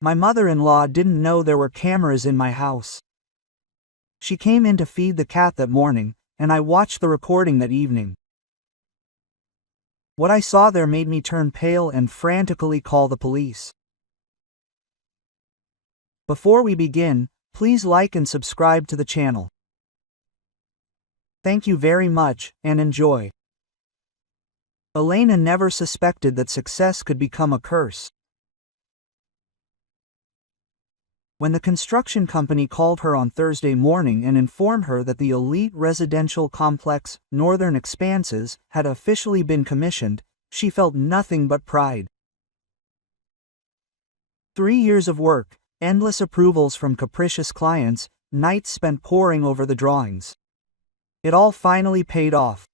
My mother-in-law didn't know there were cameras in my house. She came in to feed the cat that morning, and I watched the recording that evening. What I saw there made me turn pale and frantically call the police. Before we begin, please like and subscribe to the channel. Thank you very much, and enjoy. Elena never suspected that success could become a curse. When the construction company called her on Thursday morning and informed her that the elite residential complex, Northern Expanses, had officially been commissioned, she felt nothing but pride. 3 years of work, endless approvals from capricious clients, nights spent poring over the drawings. It all finally paid off.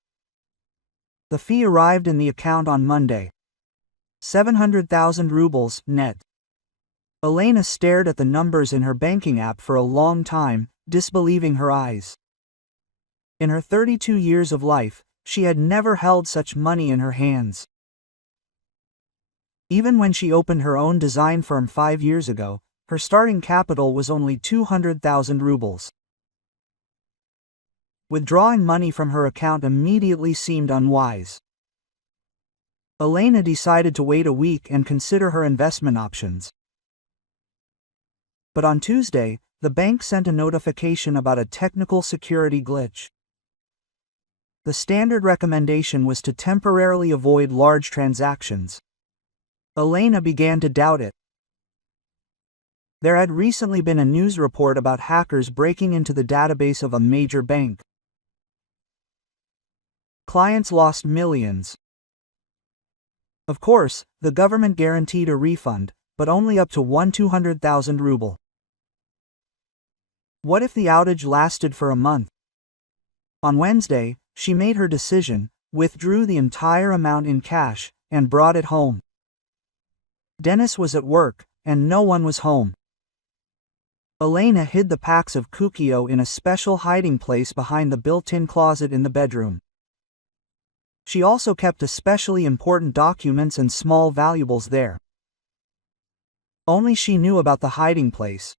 The fee arrived in the account on Monday. 700,000 rubles, net. Elena stared at the numbers in her banking app for a long time, disbelieving her eyes. In her 32 years of life, she had never held such money in her hands. Even when she opened her own design firm 5 years ago, her starting capital was only 200,000 rubles. Withdrawing money from her account immediately seemed unwise. Elena decided to wait a week and consider her investment options. But on Tuesday, the bank sent a notification about a technical security glitch. The standard recommendation was to temporarily avoid large transactions. Elena began to doubt it. There had recently been a news report about hackers breaking into the database of a major bank. Clients lost millions. Of course, the government guaranteed a refund, but only up to 200,000 ruble. What if the outage lasted for a month? On Wednesday, she made her decision, withdrew the entire amount in cash, and brought it home. Dennis was at work, and no one was home. Elena hid the packs of kukio in a special hiding place behind the built-in closet in the bedroom. She also kept especially important documents and small valuables there. Only she knew about the hiding place.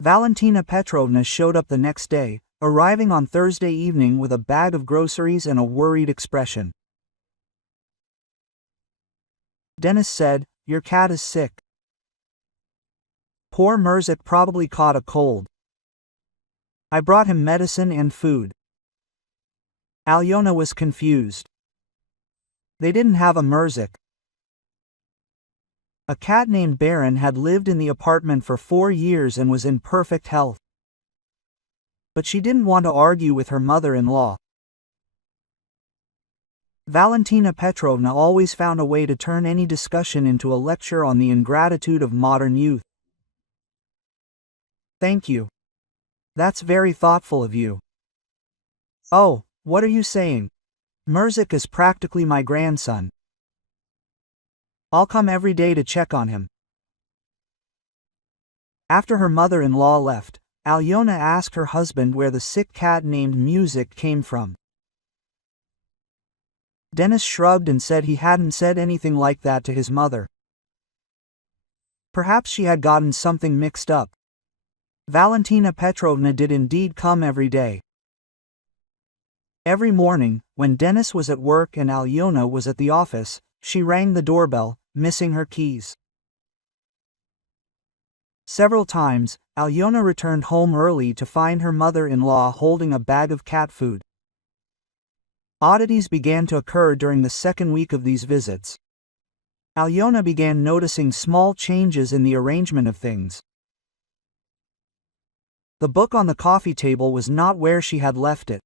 Valentina Petrovna showed up the next day, arriving on Thursday evening with a bag of groceries and a worried expression. Dennis said, "Your cat is sick. Poor Murzik probably caught a cold. I brought him medicine and food." Alyona was confused. They didn't have a Murzik. A cat named Baron had lived in the apartment for 4 years and was in perfect health. But she didn't want to argue with her mother-in-law. Valentina Petrovna always found a way to turn any discussion into a lecture on the ingratitude of modern youth. "Thank you. That's very thoughtful of you." "Oh, what are you saying? Murzik is practically my grandson. I'll come every day to check on him." After her mother-in-law left, Alyona asked her husband where the sick cat named Music came from. Dennis shrugged and said he hadn't said anything like that to his mother. Perhaps she had gotten something mixed up. Valentina Petrovna did indeed come every day. Every morning, when Dennis was at work and Alyona was at the office, she rang the doorbell, missing her keys. Several times, Alyona returned home early to find her mother-in-law holding a bag of cat food. Oddities began to occur during the second week of these visits. Alyona began noticing small changes in the arrangement of things. The book on the coffee table was not where she had left it.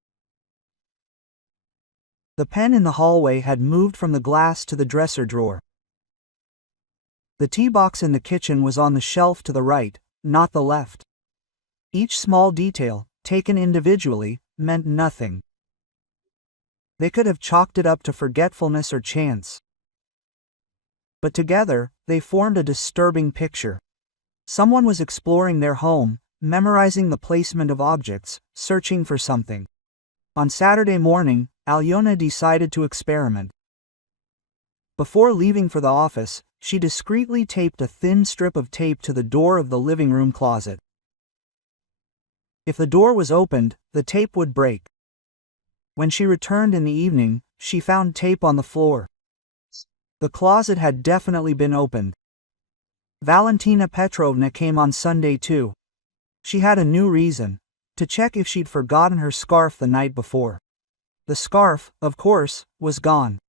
The pen in the hallway had moved from the glass to the dresser drawer. The tea box in the kitchen was on the shelf to the right, not the left. Each small detail, taken individually, meant nothing. They could have chalked it up to forgetfulness or chance. But together, they formed a disturbing picture. Someone was exploring their home, memorizing the placement of objects, searching for something. On Saturday morning, Alyona decided to experiment. Before leaving for the office, she discreetly taped a thin strip of tape to the door of the living room closet. If the door was opened, the tape would break. When she returned in the evening, she found tape on the floor. The closet had definitely been opened. Valentina Petrovna came on Sunday too. She had a new reason: to check if she'd forgotten her scarf the night before. The scarf, of course, was gone.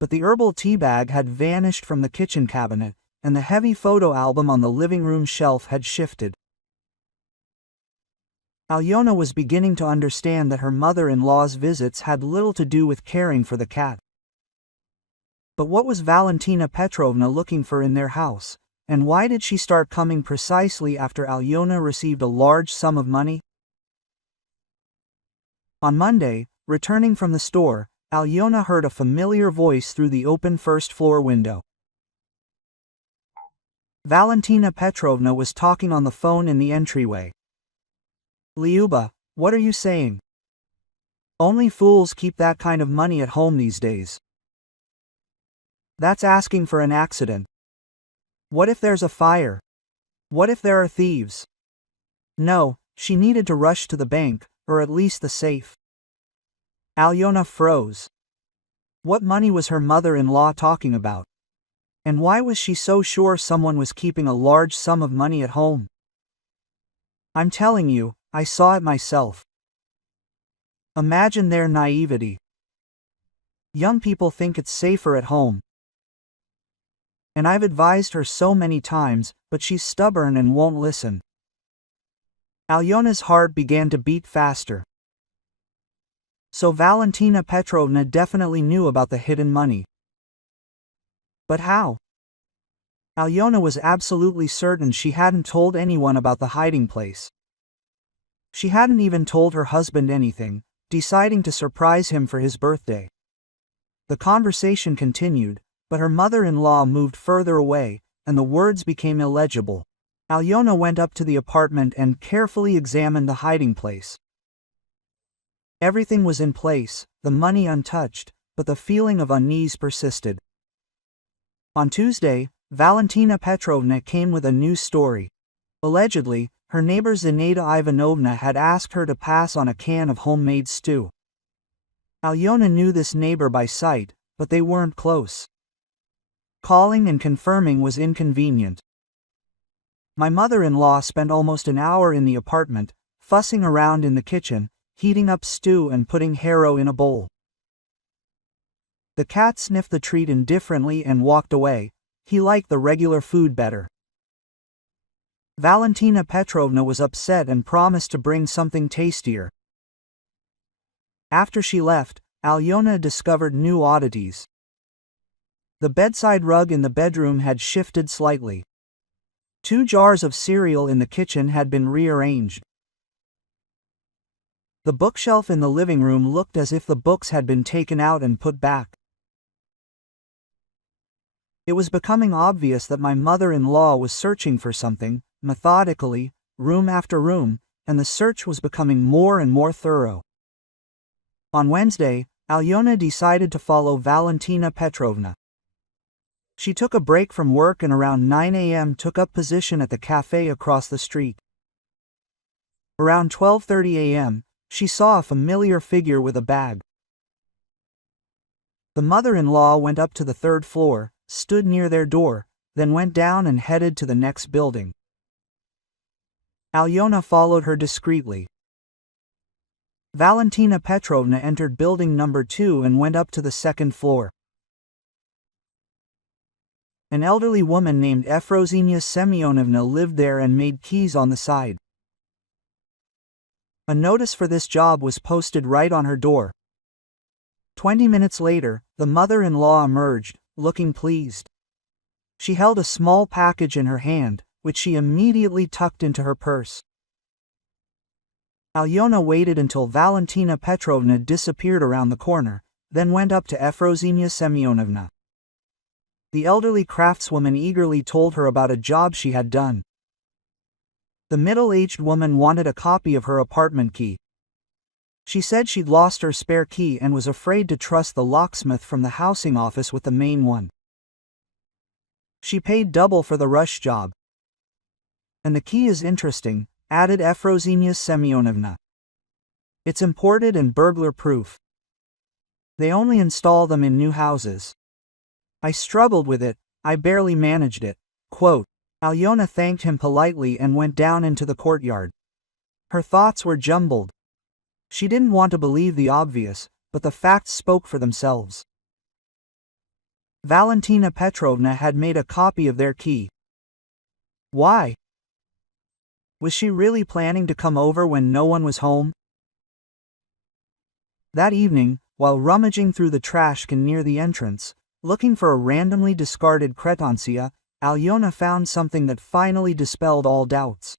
But the herbal tea bag had vanished from the kitchen cabinet, and the heavy photo album on the living room shelf had shifted. Alyona was beginning to understand that her mother-in-law's visits had little to do with caring for the cat. But what was Valentina Petrovna looking for in their house, and why did she start coming precisely after Alyona received a large sum of money? On Monday, returning from the store, Alyona heard a familiar voice through the open first-floor window. Valentina Petrovna was talking on the phone in the entryway. "Lyuba, what are you saying? Only fools keep that kind of money at home these days. That's asking for an accident. What if there's a fire? What if there are thieves?" No, she needed to rush to the bank, or at least the safe. Alyona froze. What money was her mother-in-law talking about? And why was she so sure someone was keeping a large sum of money at home? "I'm telling you, I saw it myself." Imagine their naivety. Young people think it's safer at home. And I've advised her so many times, but she's stubborn and won't listen. Alyona's heart began to beat faster. So Valentina Petrovna definitely knew about the hidden money. But how? Alyona was absolutely certain she hadn't told anyone about the hiding place. She hadn't even told her husband anything, deciding to surprise him for his birthday. The conversation continued, but her mother-in-law moved further away, and the words became illegible. Alyona went up to the apartment and carefully examined the hiding place. Everything was in place, the money untouched, but the feeling of unease persisted. On Tuesday, Valentina Petrovna came with a new story. Allegedly, her neighbor Zinaida Ivanovna had asked her to pass on a can of homemade stew. Alyona knew this neighbor by sight, but they weren't close. Calling and confirming was inconvenient. "My mother-in-law spent almost an hour in the apartment, fussing around in the kitchen, heating up stew and putting Harrow in a bowl. The cat sniffed the treat indifferently and walked away. He liked the regular food better." Valentina Petrovna was upset and promised to bring something tastier. After she left, Alyona discovered new oddities. The bedside rug in the bedroom had shifted slightly. 2 jars of cereal in the kitchen had been rearranged. The bookshelf in the living room looked as if the books had been taken out and put back. It was becoming obvious that my mother-in-law was searching for something, methodically, room after room, and the search was becoming more and more thorough. On Wednesday, Alyona decided to follow Valentina Petrovna. She took a break from work and around 9 a.m. took up position at the cafe across the street. Around 12:30 a.m., she saw a familiar figure with a bag. The mother-in-law went up to the 3rd floor, stood near their door, then went down and headed to the next building. Alyona followed her discreetly. Valentina Petrovna entered building number 2 and went up to the 2nd floor. An elderly woman named Efrosinia Semyonovna lived there and made keys on the side. A notice for this job was posted right on her door. 20 minutes later, the mother-in-law emerged, looking pleased. She held a small package in her hand, which she immediately tucked into her purse. Alyona waited until Valentina Petrovna disappeared around the corner, then went up to Efrosinia Semyonovna. The elderly craftswoman eagerly told her about a job she had done. The middle-aged woman wanted a copy of her apartment key. She said she'd lost her spare key and was afraid to trust the locksmith from the housing office with the main one. She paid double for the rush job. And the key is interesting, added Efrosinia Semyonovna. It's imported and burglar-proof. They only install them in new houses. I struggled with it, I barely managed it. Quote. Alyona thanked him politely and went down into the courtyard. Her thoughts were jumbled. She didn't want to believe the obvious, but the facts spoke for themselves. Valentina Petrovna had made a copy of their key. Why? Was she really planning to come over when no one was home? That evening, while rummaging through the trash can near the entrance, looking for a randomly discarded cretonsia, Alyona found something that finally dispelled all doubts.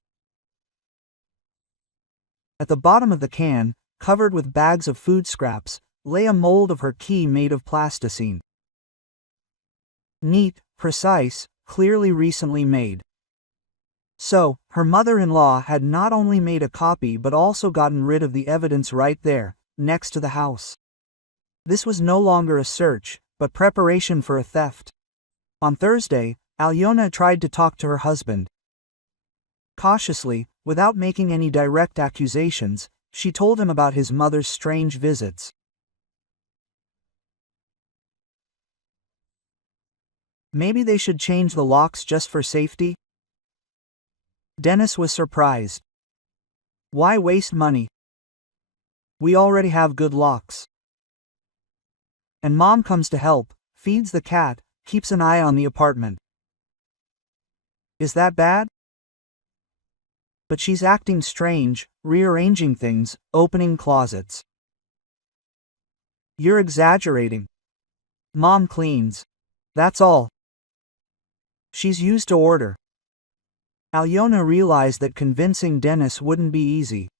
At the bottom of the can, covered with bags of food scraps, lay a mold of her key made of plasticine. Neat, precise, clearly recently made. So, her mother-in-law had not only made a copy but also gotten rid of the evidence right there, next to the house. This was no longer a search, but preparation for a theft. On Thursday, Alyona tried to talk to her husband. Cautiously, without making any direct accusations, she told him about his mother's strange visits. Maybe they should change the locks just for safety? Dennis was surprised. Why waste money? We already have good locks. And Mom comes to help, feeds the cat, keeps an eye on the apartment. Is that bad? But she's acting strange, rearranging things, opening closets. You're exaggerating. Mom cleans. That's all. She's used to order. Alyona realized that convincing Dennis wouldn't be easy.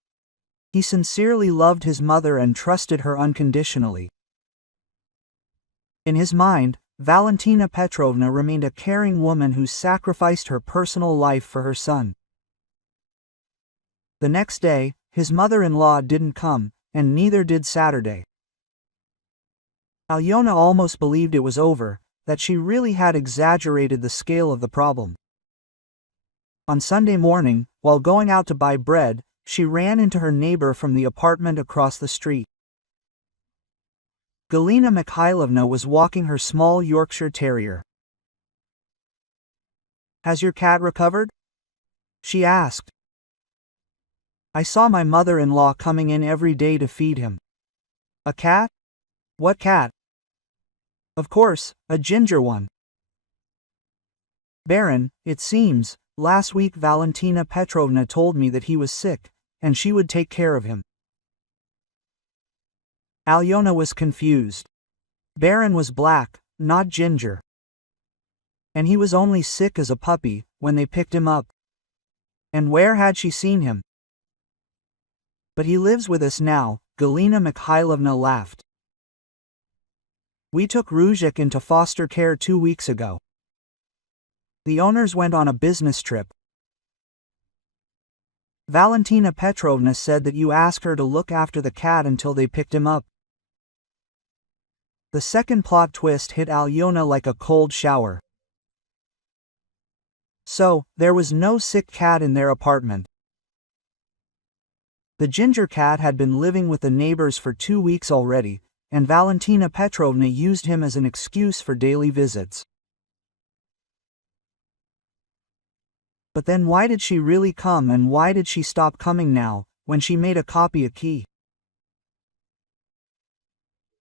He sincerely loved his mother and trusted her unconditionally. In his mind, Valentina Petrovna remained a caring woman who sacrificed her personal life for her son. The next day, his mother-in-law didn't come, and neither did Saturday. Alyona almost believed it was over, that she really had exaggerated the scale of the problem. On Sunday morning, while going out to buy bread, she ran into her neighbor from the apartment across the street. Galina Mikhailovna was walking her small Yorkshire Terrier. Has your cat recovered? She asked. I saw my mother-in-law coming in every day to feed him. A cat? What cat? Of course, a ginger one. Baron, it seems, last week Valentina Petrovna told me that he was sick, and she would take care of him. Alyona was confused. Baron was black, not ginger. And he was only sick as a puppy, when they picked him up. And where had she seen him? But he lives with us now, Galina Mikhailovna laughed. We took Ruzhik into foster care 2 weeks ago. The owners went on a business trip. Valentina Petrovna said that you asked her to look after the cat until they picked him up. The second plot twist hit Alyona like a cold shower. So, there was no sick cat in their apartment. The ginger cat had been living with the neighbors for 2 weeks already, and Valentina Petrovna used him as an excuse for daily visits. But then why did she really come, and why did she stop coming now, when she made a copy of key?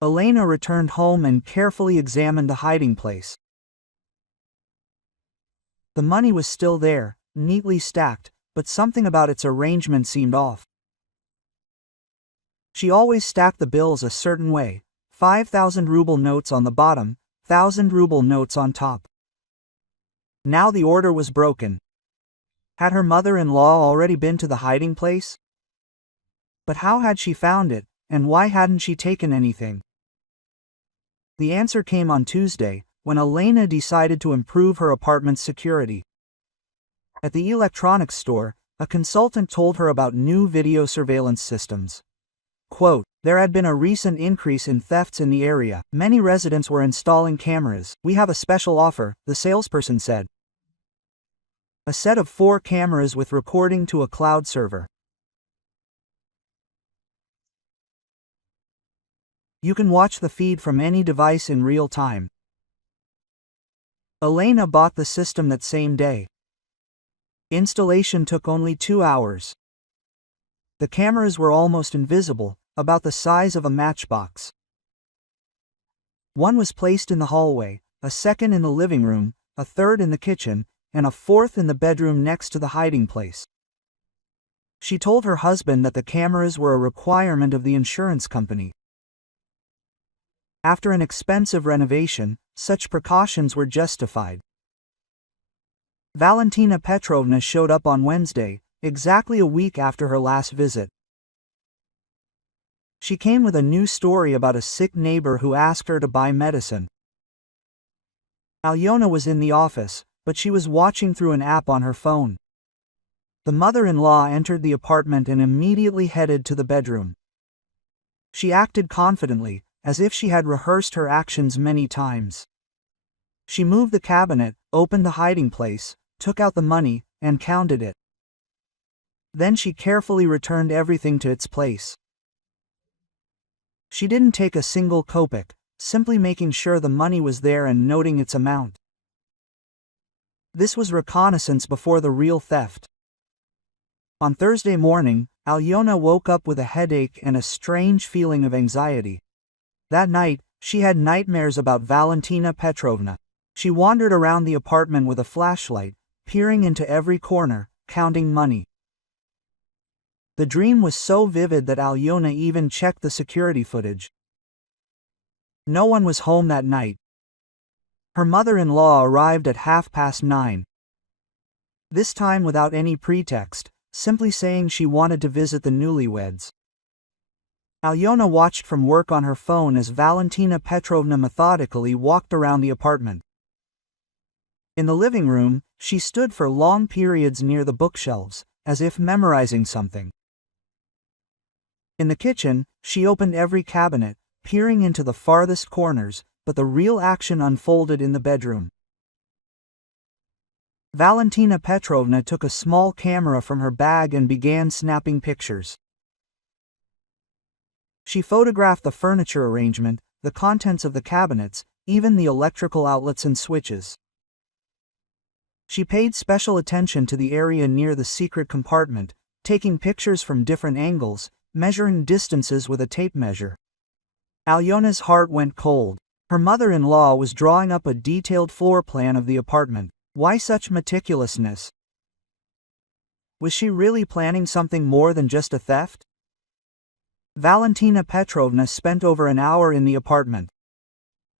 Elena returned home and carefully examined the hiding place. The money was still there, neatly stacked, but something about its arrangement seemed off. She always stacked the bills a certain way, 5,000 ruble notes on the bottom, 1,000 ruble notes on top. Now the order was broken. Had her mother-in-law already been to the hiding place? But how had she found it, and why hadn't she taken anything? The answer came on Tuesday, when Elena decided to improve her apartment's security. At the electronics store, a consultant told her about new video surveillance systems. Quote, "There had been a recent increase in thefts in the area. Many residents were installing cameras. We have a special offer," the salesperson said. A set of 4 cameras with recording to a cloud server. You can watch the feed from any device in real time. Elena bought the system that same day. Installation took only 2 hours. The cameras were almost invisible, about the size of a matchbox. One was placed in the hallway, a second in the living room, a third in the kitchen, and a fourth in the bedroom next to the hiding place. She told her husband that the cameras were a requirement of the insurance company. After an expensive renovation, such precautions were justified. Valentina Petrovna showed up on Wednesday, exactly a week after her last visit. She came with a new story about a sick neighbor who asked her to buy medicine. Alyona was in the office, but she was watching through an app on her phone. The mother-in-law entered the apartment and immediately headed to the bedroom. She acted confidently, as if she had rehearsed her actions many times. She moved the cabinet, opened the hiding place, took out the money, and counted it. Then she carefully returned everything to its place. She didn't take a single kopeck, simply making sure the money was there and noting its amount. This was reconnaissance before the real theft. On Thursday morning, Alyona woke up with a headache and a strange feeling of anxiety. That night, she had nightmares about Valentina Petrovna. She wandered around the apartment with a flashlight, peering into every corner, counting money. The dream was so vivid that Alyona even checked the security footage. No one was home that night. Her mother-in-law arrived at 9:30. This time without any pretext, simply saying she wanted to visit the newlyweds. Alyona watched from work on her phone as Valentina Petrovna methodically walked around the apartment. In the living room, she stood for long periods near the bookshelves, as if memorizing something. In the kitchen, she opened every cabinet, peering into the farthest corners, but the real action unfolded in the bedroom. Valentina Petrovna took a small camera from her bag and began snapping pictures. She photographed the furniture arrangement, the contents of the cabinets, even the electrical outlets and switches. She paid special attention to the area near the secret compartment, taking pictures from different angles, measuring distances with a tape measure. Alyona's heart went cold. Her mother-in-law was drawing up a detailed floor plan of the apartment. Why such meticulousness? Was she really planning something more than just a theft? Valentina Petrovna spent over an hour in the apartment.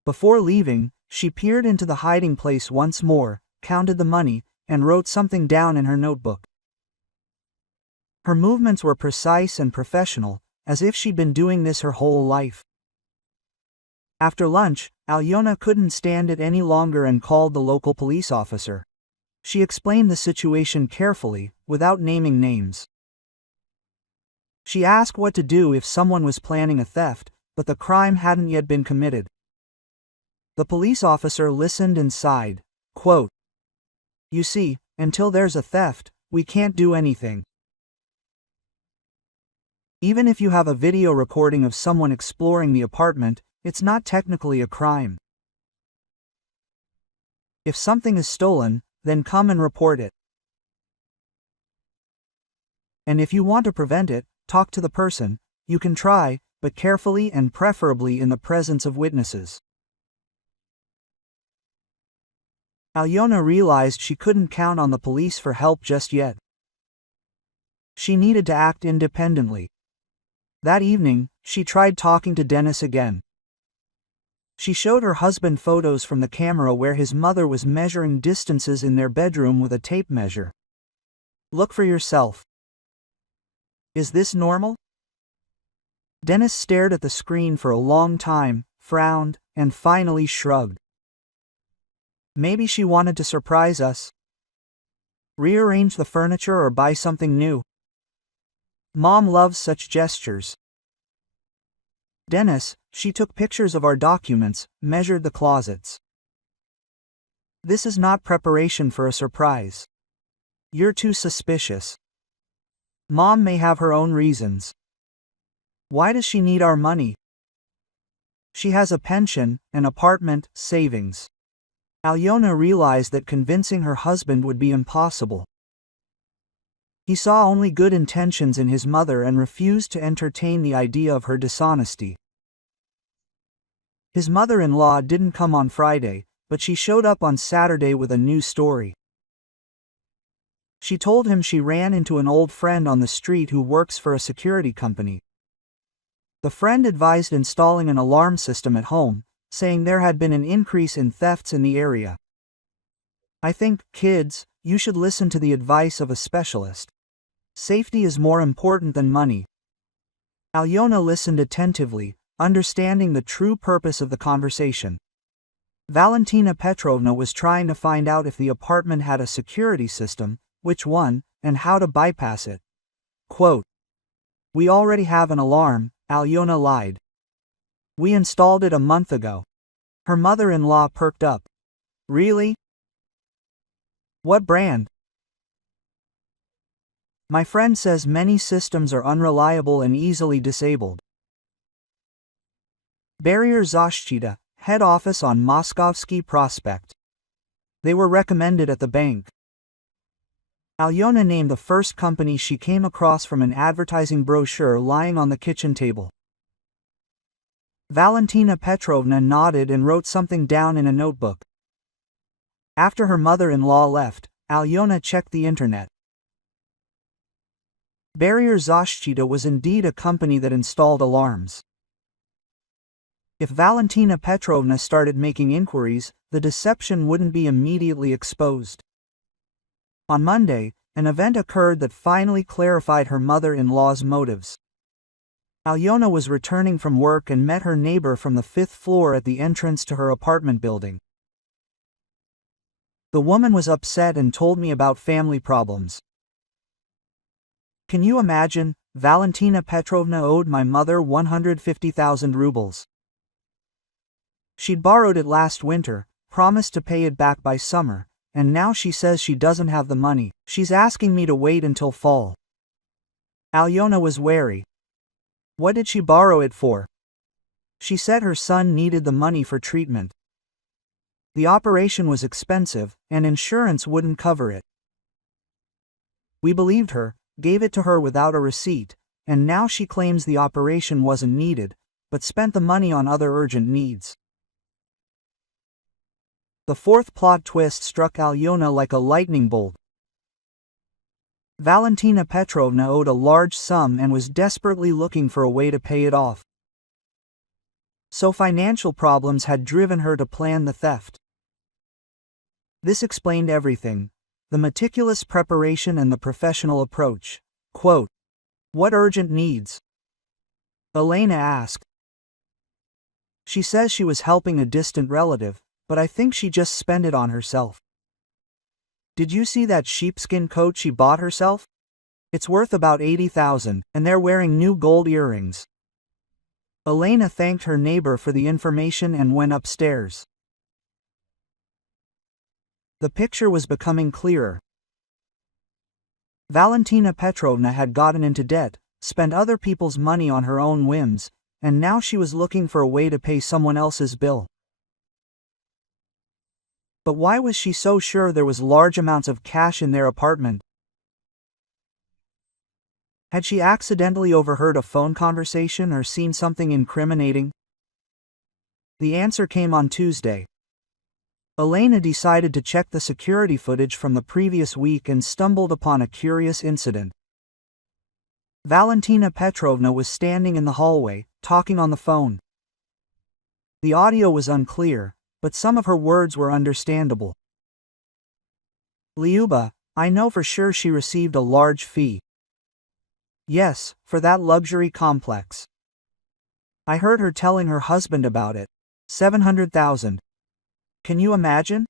Before leaving, she peered into the hiding place once more, counted the money, and wrote something down in her notebook. Her movements were precise and professional, as if she'd been doing this her whole life. After lunch, Alyona couldn't stand it any longer and called the local police officer. She explained the situation carefully, without naming names. She asked what to do if someone was planning a theft, but the crime hadn't yet been committed. The police officer listened and sighed. Quote, "You see, until there's a theft, we can't do anything. Even if you have a video recording of someone exploring the apartment, it's not technically a crime. If something is stolen, then come and report it. And if you want to prevent it, talk to the person. You can try, but carefully and preferably in the presence of witnesses." Alyona realized she couldn't count on the police for help just yet. She needed to act independently. That evening, she tried talking to Dennis again. She showed her husband photos from the camera where his mother was measuring distances in their bedroom with a tape measure. "Look for yourself. Is this normal?" Dennis stared at the screen for a long time, frowned, and finally shrugged. "Maybe she wanted to surprise us. Rearrange the furniture or buy something new. Mom loves such gestures." Dennis, she took pictures of our documents, measured the closets. This is not preparation for a surprise. You're too suspicious. Mom may have her own reasons. Why does she need our money? She has a pension, an apartment, savings. Alyona realized that convincing her husband would be impossible. He saw only good intentions in his mother and refused to entertain the idea of her dishonesty. His mother-in-law didn't come on Friday, but she showed up on Saturday with a new story. She told him she ran into an old friend on the street who works for a security company. The friend advised installing an alarm system at home, saying there had been an increase in thefts in the area. I think, kids, you should listen to the advice of a specialist. Safety is more important than money. Alyona listened attentively, understanding the true purpose of the conversation. Valentina Petrovna was trying to find out if the apartment had a security system, which one, and how to bypass it. Quote, "We already have an alarm," Alyona lied. "We installed it a month ago." Her mother-in-law perked up. "Really? What brand?" "My friend says many systems are unreliable and easily disabled." Barrier Zashchita, head office on Moskovsky Prospect. They were recommended at the bank. Alyona named the first company she came across from an advertising brochure lying on the kitchen table. Valentina Petrovna nodded and wrote something down in a notebook. After her mother-in-law left, Alyona checked the internet. Barrier Zashchita was indeed a company that installed alarms. If Valentina Petrovna started making inquiries, the deception wouldn't be immediately exposed. On Monday, an event occurred that finally clarified her mother-in-law's motives. Alyona was returning from work and met her neighbor from the 5th floor at the entrance to her apartment building. The woman was upset and told me about family problems. Can you imagine, Valentina Petrovna owed my mother 150,000 rubles. She'd borrowed it last winter, promised to pay it back by summer, and now she says she doesn't have the money. She's asking me to wait until fall. Alyona was wary. What did she borrow it for? She said her son needed the money for treatment. The operation was expensive, and insurance wouldn't cover it. We believed her, gave it to her without a receipt, and now she claims the operation wasn't needed, but spent the money on other urgent needs. The fourth plot twist struck Alyona like a lightning bolt. Valentina Petrovna owed a large sum and was desperately looking for a way to pay it off. So financial problems had driven her to plan the theft. This explained everything: the meticulous preparation and the professional approach. Quote, "What urgent needs?" Elena asked. She says she was helping a distant relative, but I think she just spent it on herself. Did you see that sheepskin coat she bought herself? It's worth about 80,000, and they're wearing new gold earrings. Elena thanked her neighbor for the information and went upstairs. The picture was becoming clearer. Valentina Petrovna had gotten into debt, spent other people's money on her own whims, and now she was looking for a way to pay someone else's bill. But why was she so sure there was large amounts of cash in their apartment? Had she accidentally overheard a phone conversation or seen something incriminating? The answer came on Tuesday. Elena decided to check the security footage from the previous week and stumbled upon a curious incident. Valentina Petrovna was standing in the hallway, talking on the phone. The audio was unclear, but some of her words were understandable. "Lyuba, I know for sure she received a large fee. Yes, for that luxury complex. I heard her telling her husband about it. 700,000. Can you imagine?"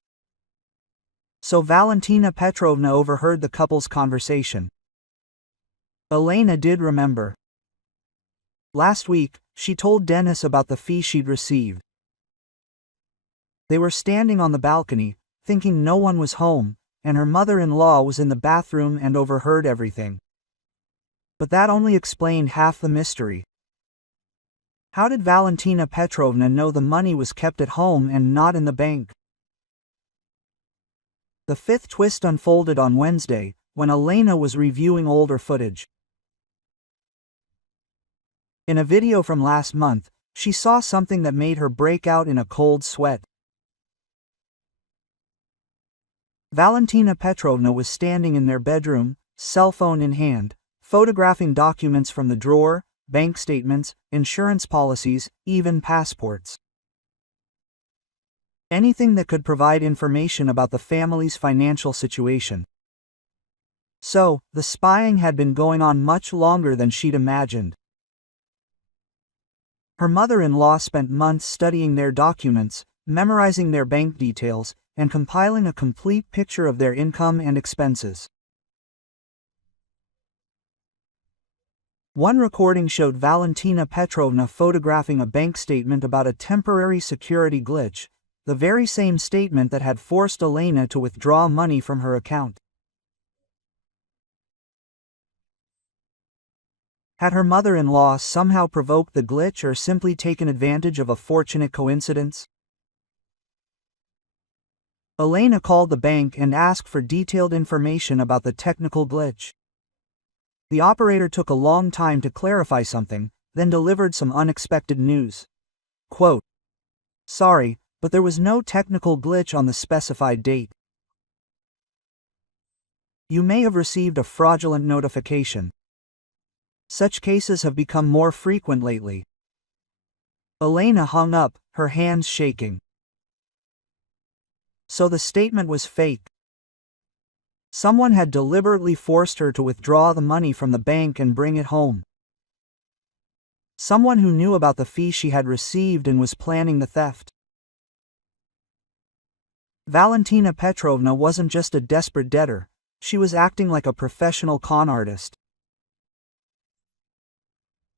So Valentina Petrovna overheard the couple's conversation. Elena did remember. Last week, she told Dennis about the fee she'd received. They were standing on the balcony, thinking no one was home, and her mother-in-law was in the bathroom and overheard everything. But that only explained half the mystery. How did Valentina Petrovna know the money was kept at home and not in the bank? The fifth twist unfolded on Wednesday, when Elena was reviewing older footage. In a video from last month, she saw something that made her break out in a cold sweat. Valentina Petrovna was standing in their bedroom, cell phone in hand, photographing documents from the drawer, bank statements, insurance policies, even passports. Anything that could provide information about the family's financial situation. So, the spying had been going on much longer than she'd imagined. Her mother-in-law spent months studying their documents, memorizing their bank details, and compiling a complete picture of their income and expenses. One recording showed Valentina Petrovna photographing a bank statement about a temporary security glitch, the very same statement that had forced Elena to withdraw money from her account. Had her mother-in-law somehow provoked the glitch or simply taken advantage of a fortunate coincidence? Elena called the bank and asked for detailed information about the technical glitch. The operator took a long time to clarify something, then delivered some unexpected news. Quote, "Sorry, but there was no technical glitch on the specified date. You may have received a fraudulent notification. Such cases have become more frequent lately." Elena hung up, her hands shaking. So the statement was fake. Someone had deliberately forced her to withdraw the money from the bank and bring it home. Someone who knew about the fee she had received and was planning the theft. Valentina Petrovna wasn't just a desperate debtor, she was acting like a professional con artist.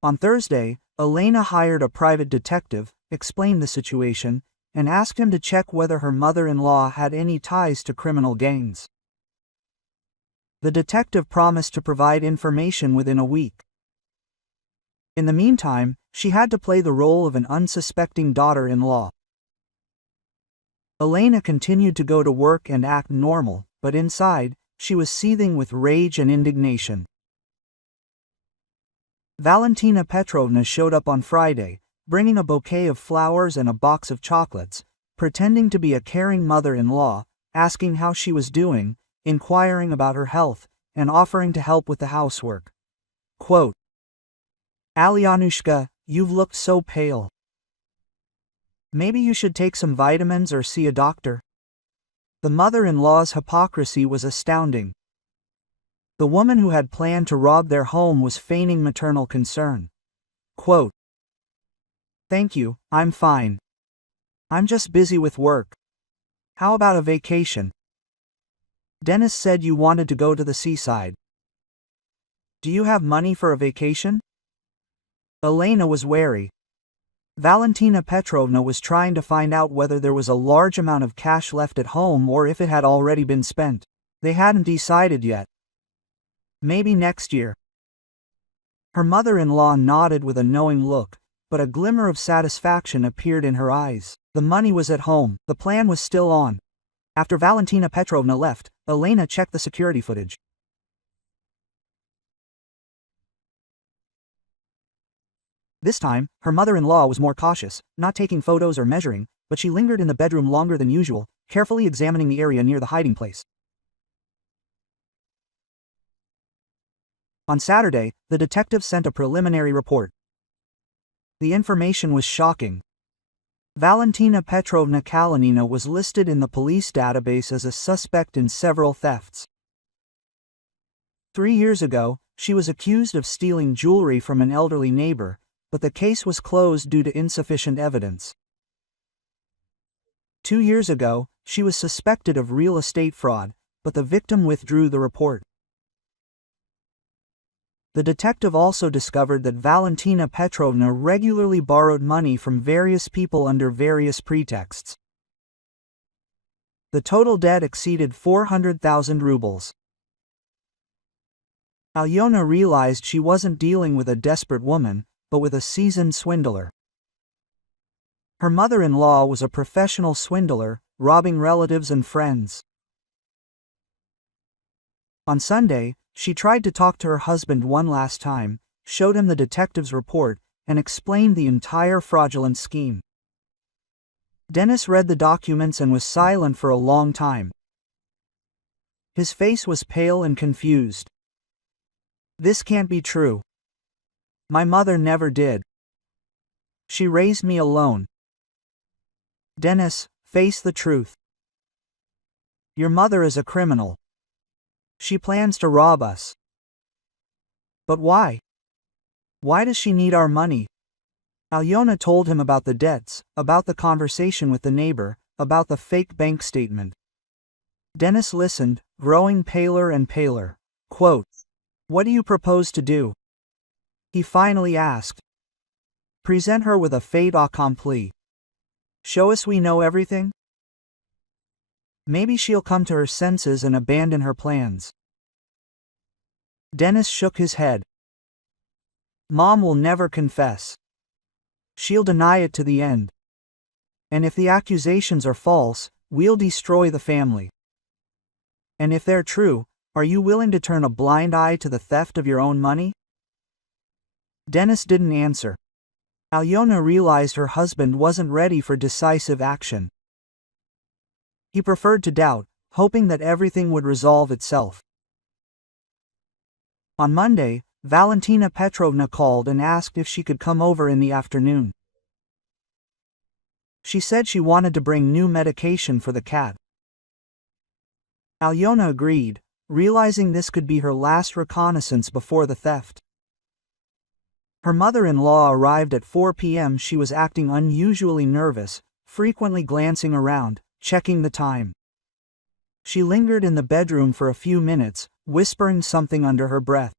On Thursday, Elena hired a private detective, explained the situation, and asked him to check whether her mother-in-law had any ties to criminal gangs. The detective promised to provide information within a week. In the meantime, she had to play the role of an unsuspecting daughter-in-law. Elena continued to go to work and act normal, but inside, she was seething with rage and indignation. Valentina Petrovna showed up on Friday, bringing a bouquet of flowers and a box of chocolates, pretending to be a caring mother-in-law, asking how she was doing, inquiring about her health, and offering to help with the housework. Quote, "Alyanushka, you've looked so pale. Maybe you should take some vitamins or see a doctor." The mother-in-law's hypocrisy was astounding. The woman who had planned to rob their home was feigning maternal concern. Quote, "Thank you, I'm fine. I'm just busy with work. How about a vacation? Dennis said you wanted to go to the seaside. Do you have money for a vacation?" Elena was wary. Valentina Petrovna was trying to find out whether there was a large amount of cash left at home or if it had already been spent. They hadn't decided yet. Maybe next year. Her mother-in-law nodded with a knowing look, but a glimmer of satisfaction appeared in her eyes. The money was at home, the plan was still on. After Valentina Petrovna left, Elena checked the security footage. This time, her mother-in-law was more cautious, not taking photos or measuring, but she lingered in the bedroom longer than usual, carefully examining the area near the hiding place. On Saturday, the detective sent a preliminary report. The information was shocking. Valentina Petrovna Kalinina was listed in the police database as a suspect in several thefts. 3 years ago, she was accused of stealing jewelry from an elderly neighbor, but the case was closed due to insufficient evidence. 2 years ago, she was suspected of real estate fraud, but the victim withdrew the report. The detective also discovered that Valentina Petrovna regularly borrowed money from various people under various pretexts. The total debt exceeded 400,000 rubles. Alyona realized she wasn't dealing with a desperate woman, but with a seasoned swindler. Her mother-in-law was a professional swindler, robbing relatives and friends. On Sunday, she tried to talk to her husband one last time, showed him the detective's report, and explained the entire fraudulent scheme. Dennis read the documents and was silent for a long time. His face was pale and confused. "This can't be true. My mother never did. She raised me alone." "Dennis, face the truth. Your mother is a criminal. She plans to rob us." "But why? Why does she need our money?" Alyona told him about the debts, about the conversation with the neighbor, about the fake bank statement. Dennis listened, growing paler and paler. Quote, "What do you propose to do?" he finally asked. "Present her with a fait accompli. Show us we know everything? Maybe she'll come to her senses and abandon her plans." Dennis shook his head. "Mom will never confess. She'll deny it to the end. And if the accusations are false, we'll destroy the family. And if they're true, are you willing to turn a blind eye to the theft of your own money?" Dennis didn't answer. Alyona realized her husband wasn't ready for decisive action. He preferred to doubt, hoping that everything would resolve itself. On Monday, Valentina Petrovna called and asked if she could come over in the afternoon. She said she wanted to bring new medication for the cat. Alyona agreed, realizing this could be her last reconnaissance before the theft. Her mother-in-law arrived at 4 p.m. She was acting unusually nervous, frequently glancing around, checking the time. She lingered in the bedroom for a few minutes, whispering something under her breath.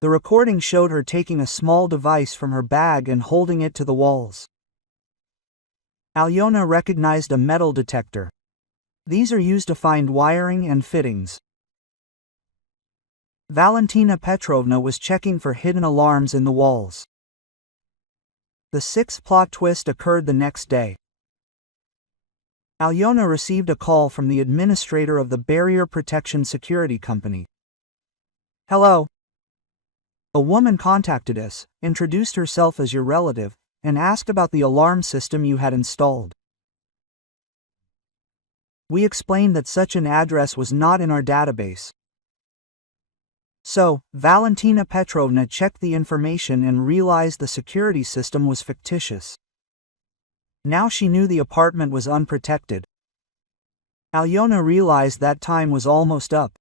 The recording showed her taking a small device from her bag and holding it to the walls. Alyona recognized a metal detector. These are used to find wiring and fittings. Valentina Petrovna was checking for hidden alarms in the walls. The sixth plot twist occurred the next day. Alyona received a call from the administrator of the barrier protection security company. "Hello. A woman contacted us, introduced herself as your relative, and asked about the alarm system you had installed. We explained that such an address was not in our database." So, Valentina Petrovna checked the information and realized the security system was fictitious. Now she knew the apartment was unprotected. Alyona realized that time was almost up.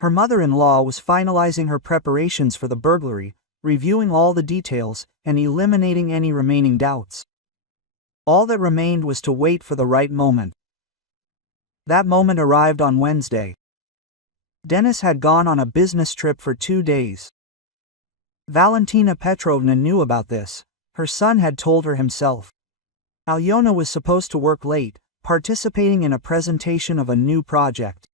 Her mother-in-law was finalizing her preparations for the burglary, reviewing all the details, and eliminating any remaining doubts. All that remained was to wait for the right moment. That moment arrived on Wednesday. Dennis had gone on a business trip for 2 days. Valentina Petrovna knew about this. Her son had told her himself. Alyona was supposed to work late, participating in a presentation of a new project.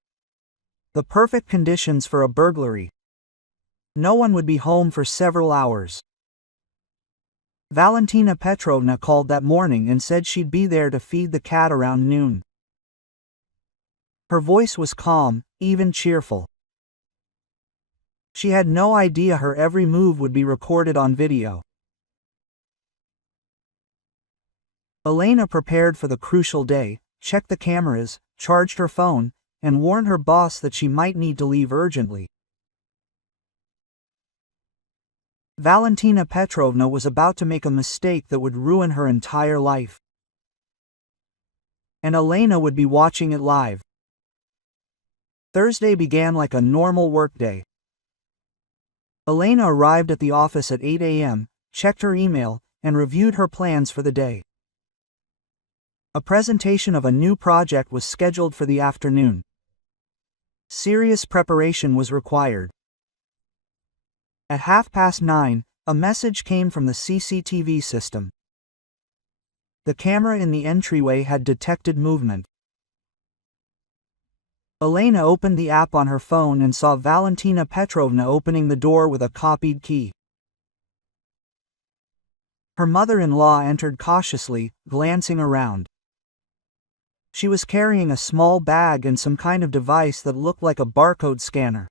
The perfect conditions for a burglary. No one would be home for several hours. Valentina Petrovna called that morning and said she'd be there to feed the cat around noon. Her voice was calm, even cheerful. She had no idea her every move would be recorded on video. Elena prepared for the crucial day, checked the cameras, charged her phone, and warned her boss that she might need to leave urgently. Valentina Petrovna was about to make a mistake that would ruin her entire life. And Elena would be watching it live. Thursday began like a normal workday. Elena arrived at the office at 8 a.m., checked her email, and reviewed her plans for the day. A presentation of a new project was scheduled for the afternoon. Serious preparation was required. At 9:30, a message came from the CCTV system. The camera in the entryway had detected movement. Elena opened the app on her phone and saw Valentina Petrovna opening the door with a copied key. Her mother-in-law entered cautiously, glancing around. She was carrying a small bag and some kind of device that looked like a barcode scanner.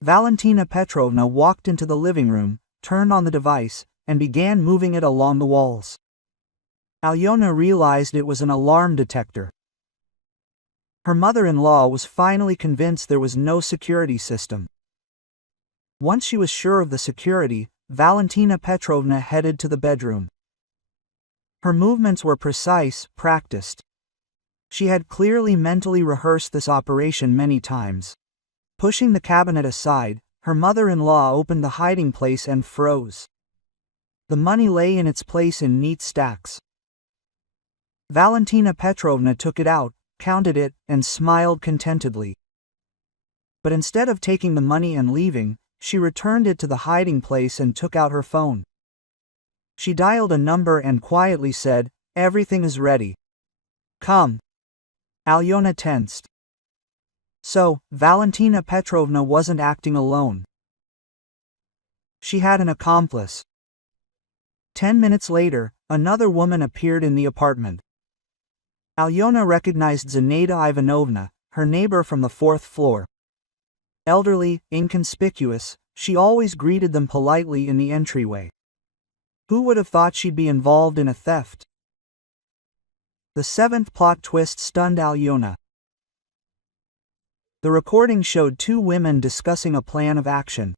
Valentina Petrovna walked into the living room, turned on the device, and began moving it along the walls. Alyona realized it was an alarm detector. Her mother-in-law was finally convinced there was no security system. Once she was sure of the security, Valentina Petrovna headed to the bedroom. Her movements were precise, practiced. She had clearly mentally rehearsed this operation many times. Pushing the cabinet aside, her mother-in-law opened the hiding place and froze. The money lay in its place in neat stacks. Valentina Petrovna took it out, counted it, and smiled contentedly. But instead of taking the money and leaving, she returned it to the hiding place and took out her phone. She dialed a number and quietly said, "Everything is ready. Come." Alyona tensed. So, Valentina Petrovna wasn't acting alone. She had an accomplice. 10 minutes later, another woman appeared in the apartment. Alyona recognized Zinaida Ivanovna, her neighbor from the 4th floor. Elderly, inconspicuous, she always greeted them politely in the entryway. Who would have thought she'd be involved in a theft? The 7th plot twist stunned Alyona. The recording showed two women discussing a plan of action.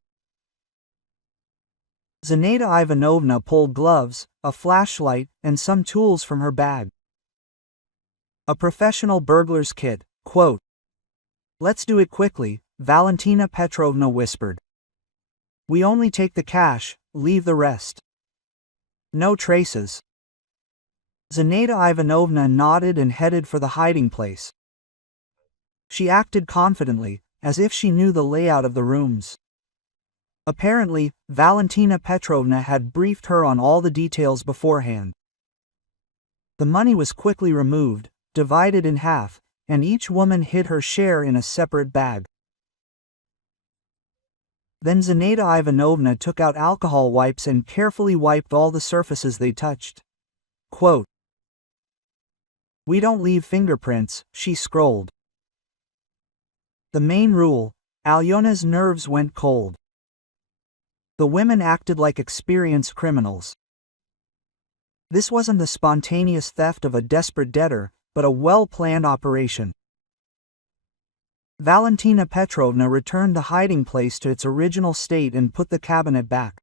Zinaida Ivanovna pulled gloves, a flashlight, and some tools from her bag. A professional burglar's kit, quote. "Let's do it quickly," Valentina Petrovna whispered. "We only take the cash, leave the rest. No traces." Zinaida Ivanovna nodded and headed for the hiding place. She acted confidently, as if she knew the layout of the rooms. Apparently, Valentina Petrovna had briefed her on all the details beforehand. The money was quickly removed, divided in half, and each woman hid her share in a separate bag. Then Zinaida Ivanovna took out alcohol wipes and carefully wiped all the surfaces they touched. Quote, "We don't leave fingerprints," she scrolled. The main rule, Alyona's nerves went cold. The women acted like experienced criminals. This wasn't the spontaneous theft of a desperate debtor, but a well-planned operation. Valentina Petrovna returned the hiding place to its original state and put the cabinet back.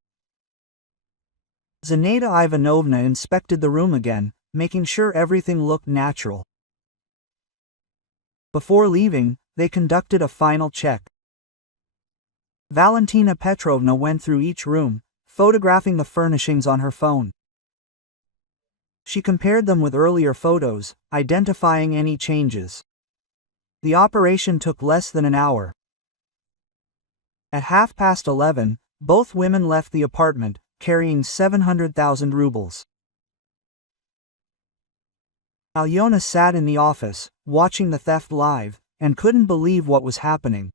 Zinaida Ivanovna inspected the room again, making sure everything looked natural. Before leaving, they conducted a final check. Valentina Petrovna went through each room, photographing the furnishings on her phone. She compared them with earlier photos, identifying any changes. The operation took less than an hour. At 11:30, both women left the apartment, carrying 700,000 rubles. Alyona sat in the office, watching the theft live, and couldn't believe what was happening.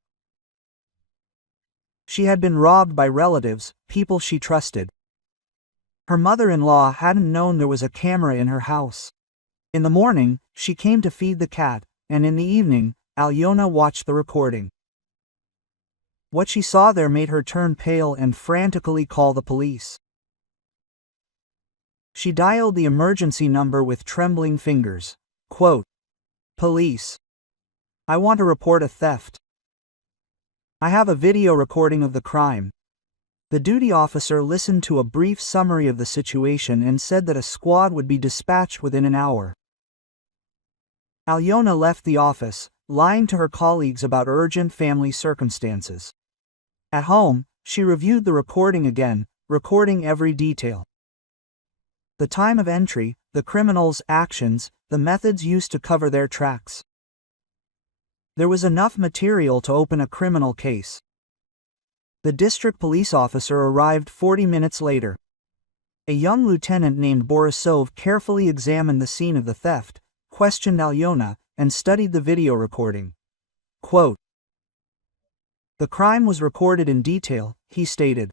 She had been robbed by relatives, people she trusted. Her mother-in-law hadn't known there was a camera in her house. In the morning, she came to feed the cat, and in the evening, Alyona watched the recording. What she saw there made her turn pale and frantically call the police. She dialed the emergency number with trembling fingers. Quote, "Police. I want to report a theft. I have a video recording of the crime." The duty officer listened to a brief summary of the situation and said that a squad would be dispatched within an hour. Alyona left the office, lying to her colleagues about urgent family circumstances. At home, she reviewed the recording again, recording every detail. The time of entry, the criminals' actions, the methods used to cover their tracks. There was enough material to open a criminal case. The district police officer arrived 40 minutes later. A young lieutenant named Borisov carefully examined the scene of the theft, questioned Alyona, and studied the video recording. Quote, "The crime was recorded in detail," he stated.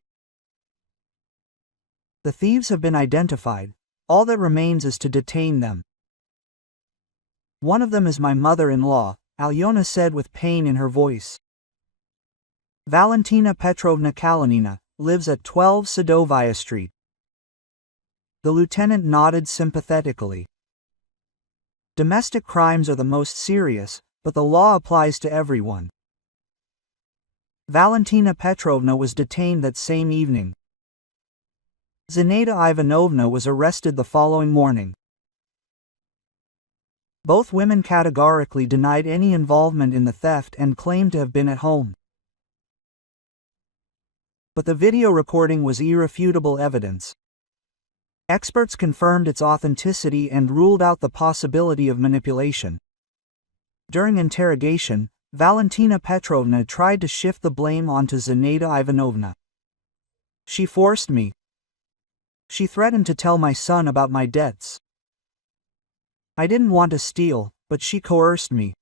"The thieves have been identified. All that remains is to detain them. One of them is my mother-in-law," Alyona said with pain in her voice. "Valentina Petrovna Kalinina lives at 12 Sadovaya Street." The lieutenant nodded sympathetically. Domestic crimes are the most serious, but the law applies to everyone. Valentina Petrovna was detained that same evening. Zinaida Ivanovna was arrested the following morning. Both women categorically denied any involvement in the theft and claimed to have been at home. But the video recording was irrefutable evidence. Experts confirmed its authenticity and ruled out the possibility of manipulation. During interrogation, Valentina Petrovna tried to shift the blame onto Zinaida Ivanovna. "She forced me. She threatened to tell my son about my debts. I didn't want to steal, but she coerced me."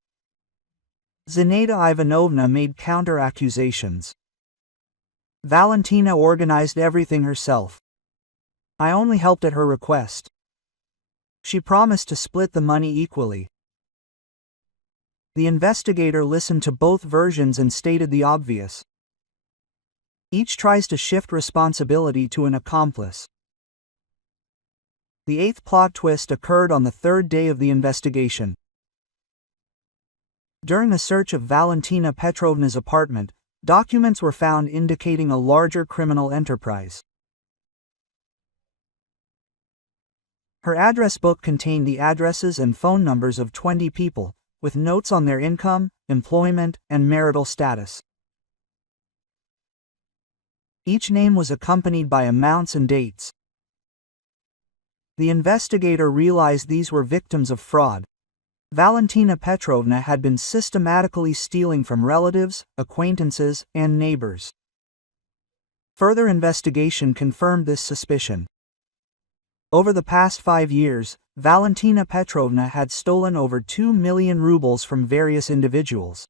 Zinaida Ivanovna made counter-accusations. "Valentina organized everything herself. I only helped at her request. She promised to split the money equally." The investigator listened to both versions and stated the obvious. Each tries to shift responsibility to an accomplice. The eighth plot twist occurred on the third day of the investigation. During a search of Valentina Petrovna's apartment, documents were found indicating a larger criminal enterprise. Her address book contained the addresses and phone numbers of 20 people, with notes on their income, employment, and marital status. Each name was accompanied by amounts and dates. The investigator realized these were victims of fraud. Valentina Petrovna had been systematically stealing from relatives, acquaintances, and neighbors. Further investigation confirmed this suspicion. Over the past 5 years, Valentina Petrovna had stolen over 2 million rubles from various individuals.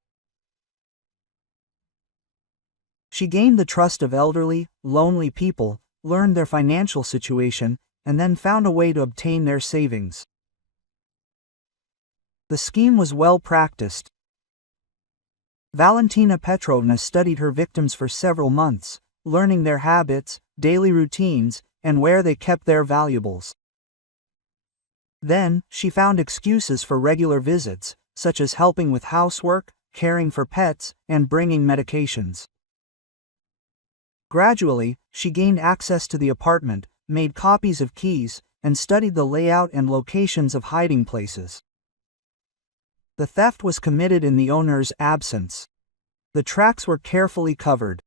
She gained the trust of elderly, lonely people, learned their financial situation, and then found a way to obtain their savings. The scheme was well practiced. Valentina Petrovna studied her victims for several months, learning their habits, daily routines, and where they kept their valuables. Then, she found excuses for regular visits, such as helping with housework, caring for pets, and bringing medications. Gradually, she gained access to the apartment, made copies of keys, and studied the layout and locations of hiding places. The theft was committed in the owner's absence. The tracks were carefully covered.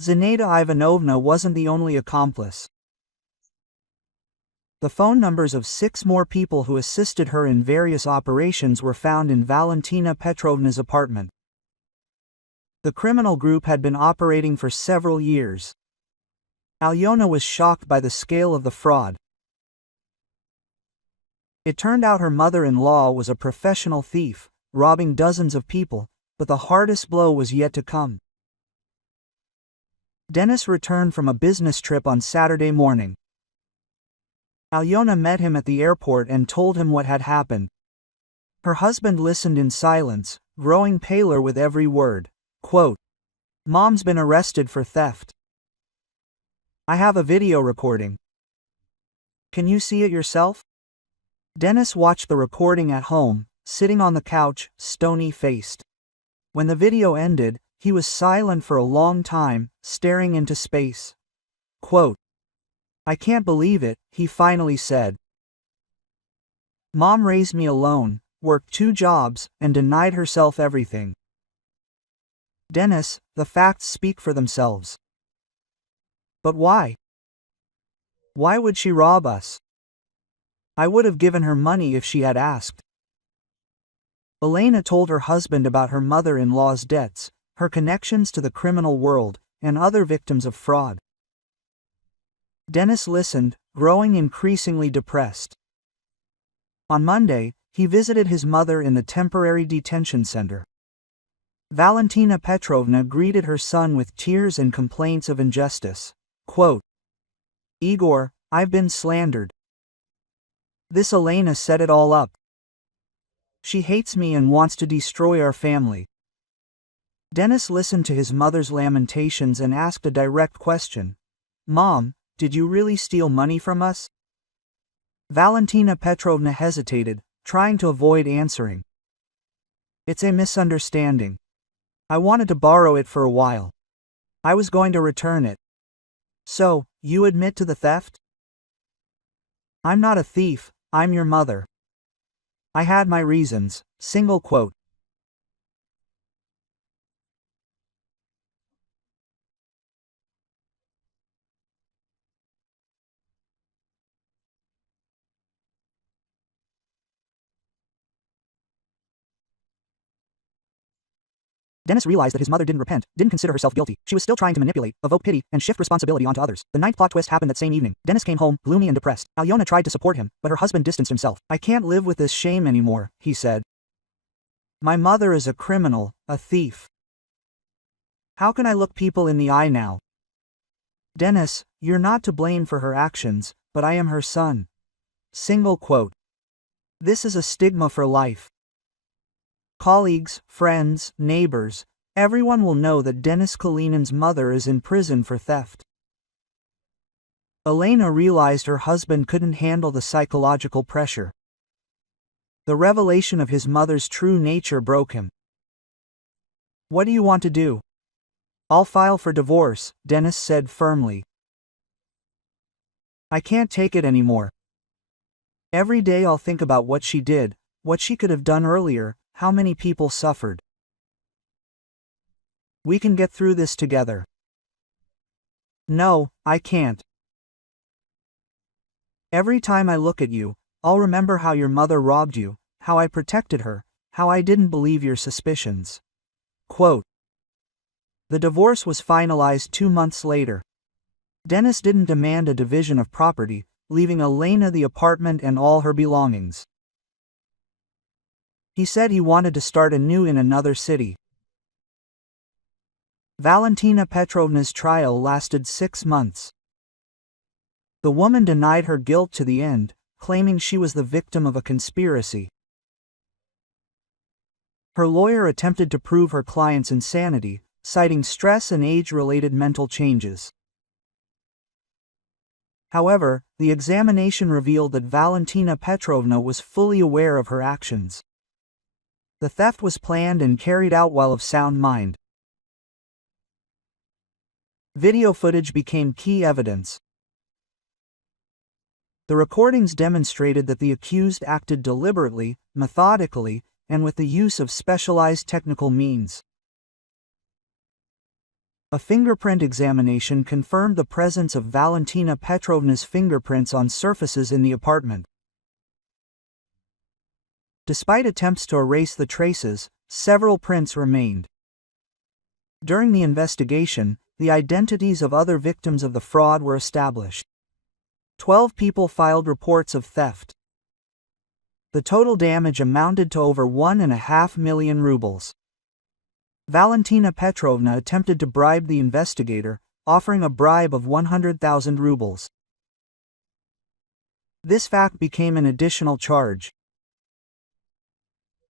Zinaida Ivanovna wasn't the only accomplice. The phone numbers of 6 more people who assisted her in various operations were found in Valentina Petrovna's apartment. The criminal group had been operating for several years. Alyona was shocked by the scale of the fraud. It turned out her mother-in-law was a professional thief, robbing dozens of people, but the hardest blow was yet to come. Dennis returned from a business trip on Saturday morning. Alyona met him at the airport and told him what had happened. Her husband listened in silence, growing paler with every word. Quote, "Mom's been arrested for theft. I have a video recording. Can you see it yourself?" Dennis watched the recording at home, sitting on the couch, stony-faced. When the video ended, he was silent for a long time, staring into space. Quote, "I can't believe it," he finally said. "Mom raised me alone, worked 2 jobs, and denied herself everything." Dennis, the facts speak for themselves. But why? Why would she rob us? I would have given her money if she had asked. Elena told her husband about her mother-in-law's debts. her connections to the criminal world, and other victims of fraud. Dennis listened, growing increasingly depressed. On Monday, he visited his mother in the temporary detention center. Valentina Petrovna greeted her son with tears and complaints of injustice. Quote, "Igor, I've been slandered. This Elena set it all up. She hates me and wants to destroy our family." Dennis listened to his mother's lamentations and asked a direct question. "Mom, did you really steal money from us?" Valentina Petrovna hesitated, trying to avoid answering. "It's a misunderstanding. I wanted to borrow it for a while. I was going to return it." "So, you admit to the theft?" "I'm not a thief, I'm your mother. I had my reasons." Single quote. Dennis realized that his mother didn't repent, didn't consider herself guilty. She was still trying to manipulate, evoke pity, and shift responsibility onto others. The ninth plot twist happened that same evening. Dennis came home, gloomy and depressed. Alyona tried to support him, but her husband distanced himself. "I can't live with this shame anymore," he said. "My mother is a criminal, a thief. How can I look people in the eye now?" "Dennis, you're not to blame for her actions, but I am her son." Single quote. This is a stigma for life. Colleagues, friends, neighbors, everyone will know that Denis Kalinин's mother is in prison for theft. Elena realized her husband couldn't handle the psychological pressure. The revelation of his mother's true nature broke him. "What do you want to do?" "I'll file for divorce," Denis said firmly. "I can't take it anymore. Every day I'll think about what she did, what she could have done earlier, how many people suffered. We can get through this together." "No, I can't. Every time I look at you, I'll remember how your mother robbed you, how I protected her, how I didn't believe your suspicions." Quote. The divorce was finalized 2 months later. Denis didn't demand a division of property, leaving Elena the apartment and all her belongings. He said he wanted to start anew in another city. Valentina Petrovna's trial lasted 6 months. The woman denied her guilt to the end, claiming she was the victim of a conspiracy. Her lawyer attempted to prove her client's insanity, citing stress and age-related mental changes. However, the examination revealed that Valentina Petrovna was fully aware of her actions. The theft was planned and carried out while of sound mind. Video footage became key evidence. The recordings demonstrated that the accused acted deliberately, methodically, and with the use of specialized technical means. A fingerprint examination confirmed the presence of Valentina Petrovna's fingerprints on surfaces in the apartment. Despite attempts to erase the traces, several prints remained. During the investigation, the identities of other victims of the fraud were established. 12 people filed reports of theft. The total damage amounted to over 1.5 million rubles. Valentina Petrovna attempted to bribe the investigator, offering a bribe of 100,000 rubles. This fact became an additional charge.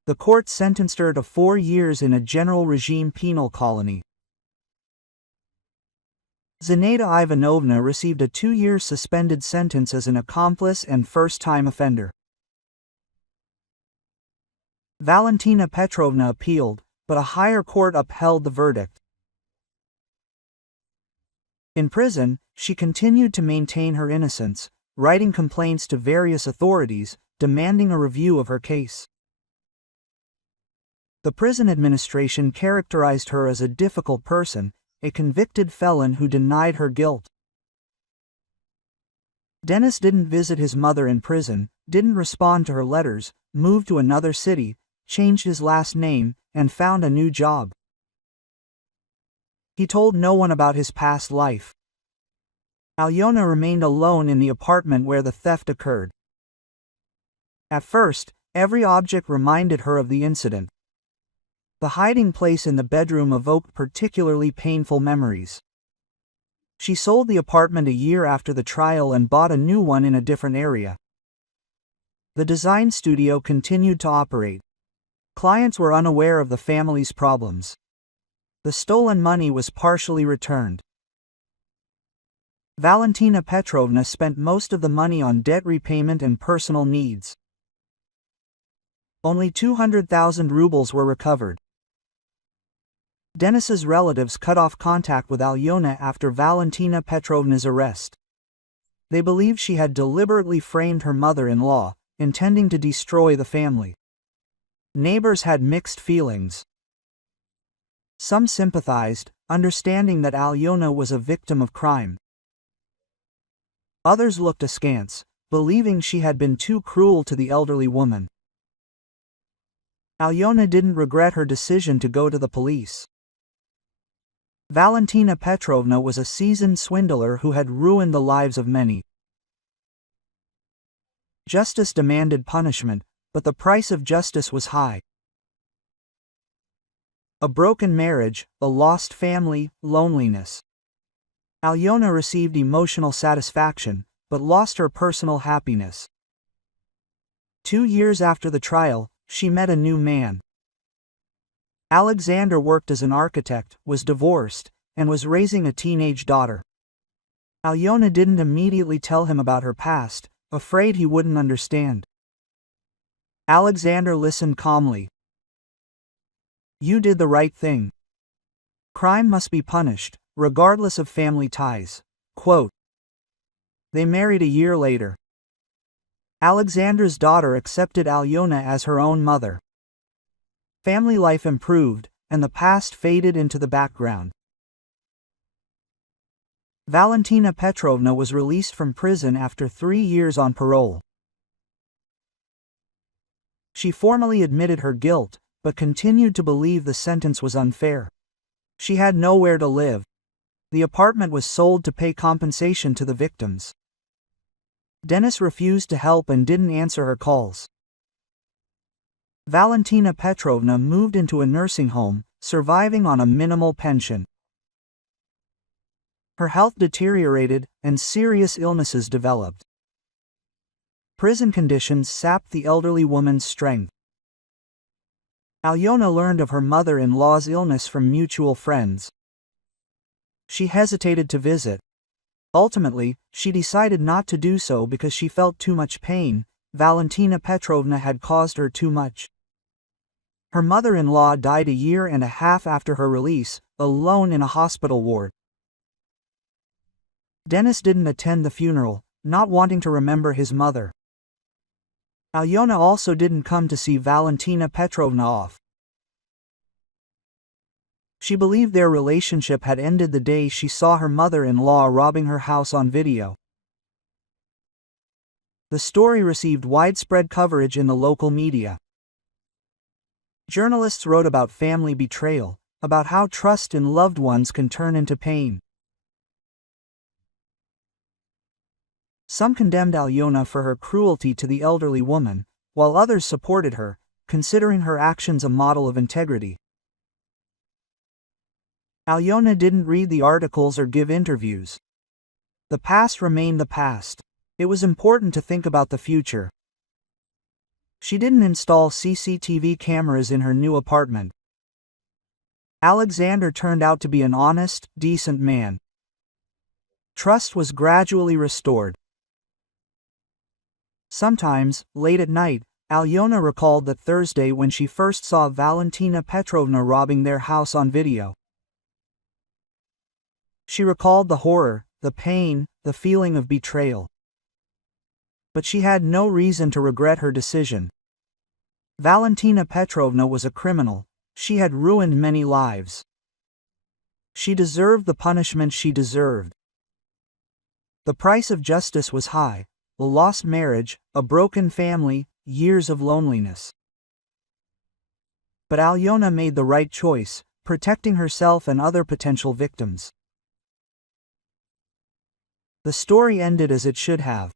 The court sentenced her to 4 years in a general regime penal colony. Zinaida Ivanovna received a 2-year suspended sentence as an accomplice and first-time offender. Valentina Petrovna appealed, but a higher court upheld the verdict. In prison, she continued to maintain her innocence, writing complaints to various authorities, demanding a review of her case. The prison administration characterized her as a difficult person, a convicted felon who denied her guilt. Denis didn't visit his mother in prison, didn't respond to her letters, moved to another city, changed his last name, and found a new job. He told no one about his past life. Alyona remained alone in the apartment where the theft occurred. At first, every object reminded her of the incident. The hiding place in the bedroom evoked particularly painful memories. She sold the apartment a year after the trial and bought a new one in a different area. The design studio continued to operate. Clients were unaware of the family's problems. The stolen money was partially returned. Valentina Petrovna spent most of the money on debt repayment and personal needs. Only 200,000 rubles were recovered. Denis's relatives cut off contact with Alyona after Valentina Petrovna's arrest. They believed she had deliberately framed her mother-in-law, intending to destroy the family. Neighbors had mixed feelings. Some sympathized, understanding that Alyona was a victim of crime. Others looked askance, believing she had been too cruel to the elderly woman. Alyona didn't regret her decision to go to the police. Valentina Petrovna was a seasoned swindler who had ruined the lives of many. Justice demanded punishment, but the price of justice was high. A broken marriage, a lost family, loneliness. Alyona received emotional satisfaction, but lost her personal happiness. 2 years after the trial, she met a new man. Alexander worked as an architect, was divorced, and was raising a teenage daughter. Alyona didn't immediately tell him about her past, afraid he wouldn't understand. Alexander listened calmly. "You did the right thing. Crime must be punished, regardless of family ties." Quote. They married a year later. Alexander's daughter accepted Alyona as her own mother. Family life improved, and the past faded into the background. Valentina Petrovna was released from prison after 3 years on parole. She formally admitted her guilt, but continued to believe the sentence was unfair. She had nowhere to live. The apartment was sold to pay compensation to the victims. Denis refused to help and didn't answer her calls. Valentina Petrovna moved into a nursing home, surviving on a minimal pension. Her health deteriorated, and serious illnesses developed. Prison conditions sapped the elderly woman's strength. Alyona learned of her mother-in-law's illness from mutual friends. She hesitated to visit. Ultimately, she decided not to do so because she felt too much pain. Valentina Petrovna had caused her too much. Her mother-in-law died a year and a half after her release, alone in a hospital ward. Denis didn't attend the funeral, not wanting to remember his mother. Alyona also didn't come to see Valentina Petrovna off. She believed their relationship had ended the day she saw her mother-in-law robbing her house on video. The story received widespread coverage in the local media. Journalists wrote about family betrayal, about how trust in loved ones can turn into pain. Some condemned Alyona for her cruelty to the elderly woman, while others supported her, considering her actions a model of integrity. Alyona didn't read the articles or give interviews. The past remained the past. It was important to think about the future. She didn't install CCTV cameras in her new apartment. Alexander turned out to be an honest, decent man. Trust was gradually restored. Sometimes, late at night, Alyona recalled that Thursday when she first saw Valentina Petrovna robbing their house on video. She recalled the horror, the pain, the feeling of betrayal. But she had no reason to regret her decision. Valentina Petrovna was a criminal. She had ruined many lives. She deserved the punishment she deserved. The price of justice was high: a lost marriage, a broken family, years of loneliness. But Alyona made the right choice. protecting herself and other potential victims. The story ended as it should have.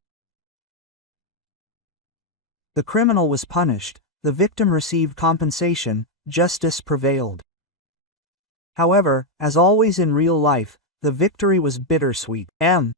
The criminal was punished, the victim received compensation, justice prevailed. However, as always in real life, the victory was bittersweet.